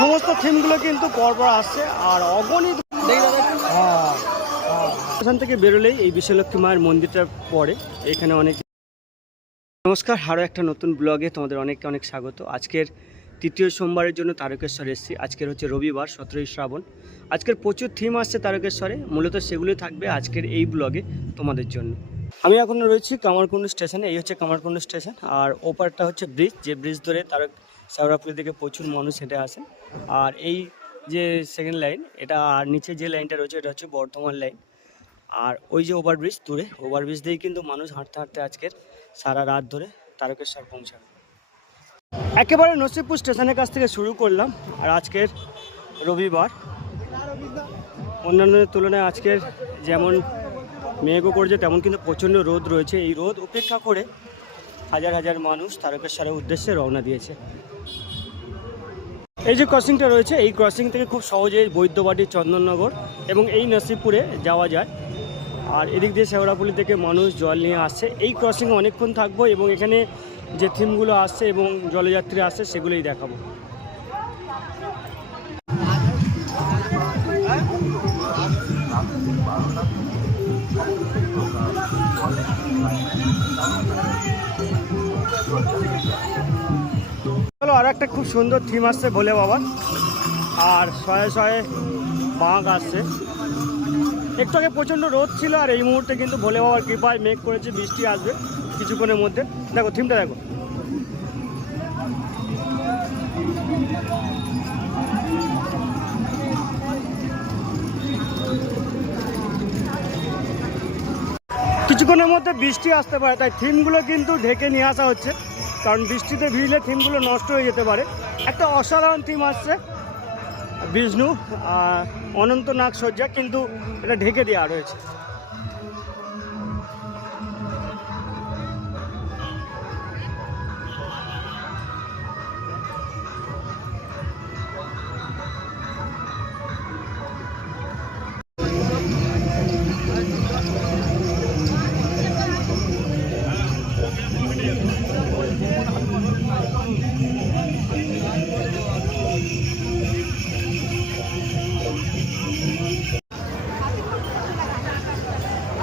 সমস্ত থিমগুলো কিন্তু পরপর আসছে আর অগণিত হ্যাঁ, হ্যাঁ। এখান থেকে বেরোলেই এই বিশ্বলক্ষ্মী মায়ের মন্দিরটা পড়ে। এখানে অনেক নমস্কার আরও একটা নতুন ব্লগে তোমাদের অনেককে অনেক স্বাগত। আজকের তৃতীয় সোমবারের জন্য তারকেশ্বর এসেছি। আজকের হচ্ছে রবিবার সতেরোই শ্রাবণ। আজকের প্রচুর থিম আসছে তারকেশ্বরে। মূলত সেগুলোই থাকবে আজকের এই ব্লগে তোমাদের জন্য। আমি এখন রয়েছি কামারকুণ্ড স্টেশনে। এই হচ্ছে কামারকুণ্ড স্টেশন আর ওপারটা হচ্ছে ব্রিজ। যে ব্রিজ ধরে তারক শেওড়াপুলি থেকে প্রচুর মানুষ হেঁটে আসে। আর এই যে সেকেন্ড লাইন এটা আর নিচে যে লাইনটা রয়েছে, এটা হচ্ছে বর্ধমান লাইন আর ওই যে ওভারব্রিজ দূরে ওভারব্রিজ দিয়েই কিন্তু মানুষ হাঁটতে হাঁটতে আজকের সারা রাত ধরে তারকেশ্বর পৌঁছাবে। একেবারে নসিবপুর স্টেশনের কাছ থেকে শুরু করলাম, আর আজকের রবিবার। অন্যান্য তুলনায় আজকের যেমন মেঘও করছে, তেমন কিন্তু প্রচণ্ড রোদ রয়েছে। এই রোদ উপেক্ষা করে হাজার হাজার মানুষ তারকেশ্বরের উদ্দেশ্যে রওনা দিয়েছে। এই যে ক্রসিংটা রয়েছে, এই ক্রসিং থেকে খুব সহজেই বৈদ্যবাটি, চন্দননগর এবং এই নসিবপুরে যাওয়া যায়। আর এদিক দিয়ে শেওড়াপুলি থেকে মানুষ জল নিয়ে আসছে। এই ক্রসিংয়ে অনেকক্ষণ থাকব এবং এখানে যে থিমগুলো আসছে এবং জলযাত্রী আসছে, সেগুলোই দেখাবো। চলো আর একটা খুব সুন্দর থিম আসছে ভোলে বাবার। আর শয়ে শয়ে বাঁক আসছে। একটু আগে প্রচণ্ড রোদ ছিল আর এই মুহূর্তে কিন্তু ভোলে বাবার কৃপায় মেঘ করেছে, বৃষ্টি আসবে কিছুক্ষণের মধ্যে। দেখো থিমটা দেখো। কিছুক্ষণের মধ্যে বৃষ্টি আসতে পারে, তাই থিমগুলো কিন্তু ঢেকে নিয়ে আসা হচ্ছে। কারণ বৃষ্টিতে ভিজলে থিমগুলো নষ্ট হয়ে যেতে পারে। একটা অসাধারণ থিম আসছে, বিষ্ণু অনন্ত নাগ সজ্জা কিন্তু এটা ঢেকে দেওয়া রয়েছে।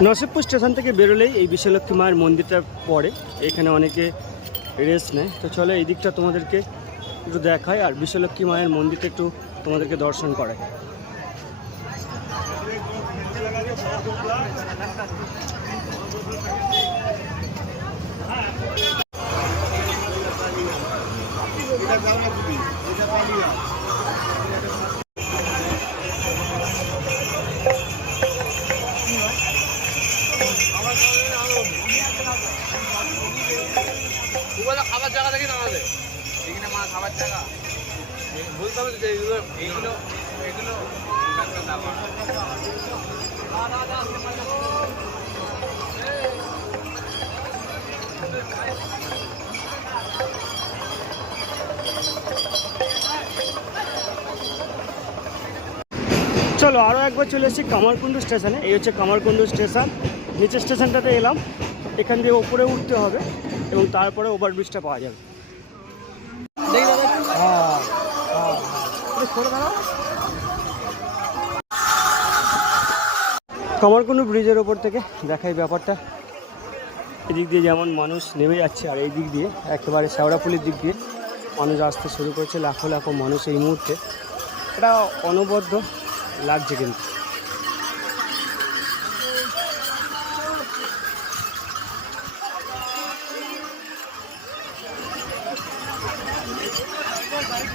নসিবপুর স্টেশন থেকে বেরোলেই এই বিশ্বলক্ষ্মী মায়ের মন্দিরটা পড়ে। এখানে অনেকে রেস্ট নেয়। তো চলো এই দিকটা তোমাদেরকে একটু দেখায় আর বিশ্বলক্ষ্মী মায়ের মন্দিরটা একটু তোমাদেরকে দর্শন করায় জায়গা দেখি আমাদের। চলো আরও একবার চলে এসেছি কামারকুণ্ডু স্টেশনে। এই হচ্ছে কামারকুণ্ডু স্টেশন। নিচের স্টেশনটাতে এলাম এখান দিয়ে ওপরে উঠতে হবে এবং তারপরে ওভারব্রিজটা পাওয়া যাবে হ্যাঁ, হ্যাঁ, হ্যাঁ। দাঁড়াও। কামারকুণ্ডু ব্রিজের ওপর থেকে দেখাই ব্যাপারটা এদিক দিয়ে যেমন মানুষ নেমে যাচ্ছে আর এই দিক দিয়ে একেবারে শেওড়াপুলির দিক দিয়ে মানুষ আসতে শুরু করেছে লাখো লাখো মানুষ এই মুহূর্তে এটা অনবদ্য লাগছে কিন্তু